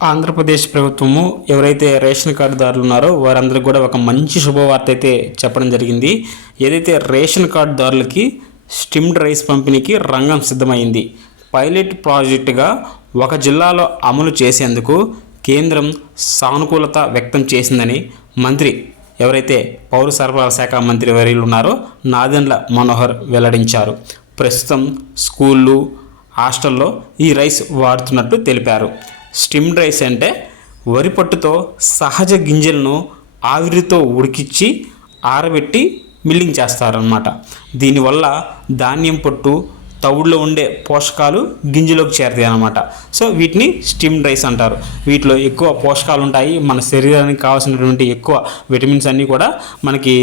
ఆంధ్రప్రదేశ్ ప్రభుత్వము ఎవరైతే రేషన్ కార్డుదారులు ఉన్నారో వారందరికీ కూడా ఒక మంచి శుభవార్త అయితే చెప్పడం జరిగింది. ఏదైతే రేషన్ కార్డుదారులకి స్టిమ్డ్ రైస్ పంపిణీకి రంగం సిద్ధమైంది. పైలట్ ప్రాజెక్టుగా ఒక జిల్లాలో అమలు చేసేందుకు కేంద్రం సానుకూలత వ్యక్తం చేసిందని మంత్రి ఎవరైతే పౌర సరఫరాల శాఖ మంత్రి వర్యులు ఉన్నారో నాదెండ్ల మనోహర్ వెల్లడించారు. ప్రస్తుతం స్కూళ్ళు, హాస్టల్లో ఈ రైస్ వాడుతున్నట్టు తెలిపారు. స్టిమ్డ్ రైస్ అంటే వరి పొట్టుతో సహజ గింజలను ఆవిరితో ఉడికించి ఆరబెట్టి మిల్లింగ్ చేస్తారనమాట. దీనివల్ల ధాన్యం పొట్టు, తవుడులో ఉండే పోషకాలు గింజలోకి చేరుతాయి అన్నమాట. సో వీటిని స్టిమ్డ్ రైస్ అంటారు. వీటిలో ఎక్కువ పోషకాలు ఉంటాయి. మన శరీరానికి కావాల్సినటువంటి ఎక్కువ విటమిన్స్ అన్నీ కూడా మనకి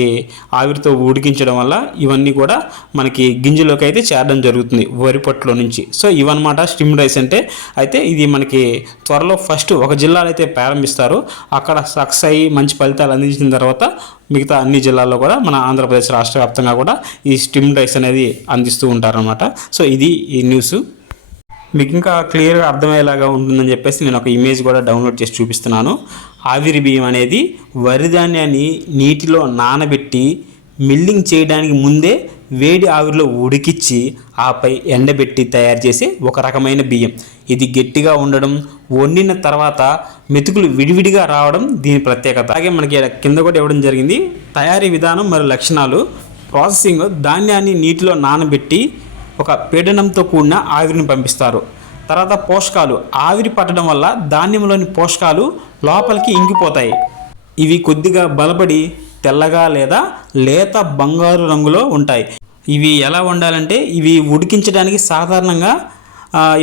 ఆవిరితో ఉడికించడం వల్ల ఇవన్నీ కూడా మనకి గింజలోకి అయితే చేరడం జరుగుతుంది వరి పొట్టులో నుంచి. సో ఇవన్నమాట స్టిమ్డ్ రైస్ అంటే. అయితే ఇది మనకి త్వరలో ఫస్ట్ ఒక జిల్లాలో అయితే ప్రారంభిస్తారు. అక్కడ సక్సెస్ అయ్యి మంచి ఫలితాలు అందించిన తర్వాత మిగతా అన్ని జిల్లాల్లో కూడా మన ఆంధ్రప్రదేశ్ రాష్ట్ర వ్యాప్తంగా కూడా ఈ స్టిమ్డ్ రైస్ అనేది అందిస్తూ ఉంటారనమాట. సో ఇది ఈ న్యూస్. మీకు ఇంకా క్లియర్గా అర్థమయ్యేలాగా ఉంటుందని చెప్పేసి నేను ఒక ఇమేజ్ కూడా డౌన్లోడ్ చేసి చూపిస్తున్నాను. ఆవిరి బియ్యం అనేది వరి ధాన్యాన్ని నీటిలో నానబెట్టి మిల్లింగ్ చేయడానికి ముందే వేడి ఆవిరిలో ఉడికిచ్చి ఆపై ఎండబెట్టి తయారు చేసే ఒక రకమైన బియ్యం. ఇది గట్టిగా ఉండడం, వండిన తర్వాత మెతుకులు విడివిడిగా రావడం దీని ప్రత్యేకత. అలాగే మనకి కింద కూడా ఇవ్వడం జరిగింది తయారీ విధానం మరియు లక్షణాలు. ప్రాసెసింగ్: ధాన్యాన్ని నీటిలో నానబెట్టి ఒక పీడనంతో కూడిన ఆవిరిని పంపిస్తారు. తర్వాత పోషకాలు: ఆవిరి పట్టడం వల్ల ధాన్యంలోని పోషకాలు లోపలికి ఇంకిపోతాయి. ఇవి కొద్దిగా బలపడి తెల్లగా లేదా లేత బంగారు రంగులో ఉంటాయి. ఇవి ఎలా వండాలంటే ఇవి ఉడికించడానికి సాధారణంగా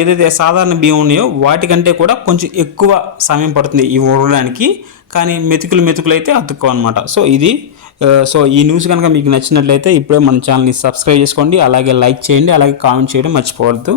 ఏదైతే సాధారణ బియ్యం ఉన్నాయో వాటికంటే కూడా కొంచెం ఎక్కువ సమయం పడుతుంది ఇవి ఉడకడానికి. కానీ మెతుకులు అయితే అతుక్కో అనమాట. సో ఈ న్యూస్ కనుక మీకు నచ్చినట్లయితే ఇప్పుడే మన ఛానల్ని సబ్స్క్రైబ్ చేసుకోండి, అలాగే లైక్ చేయండి, అలాగే కామెంట్ చేయడం మర్చిపోవద్దు.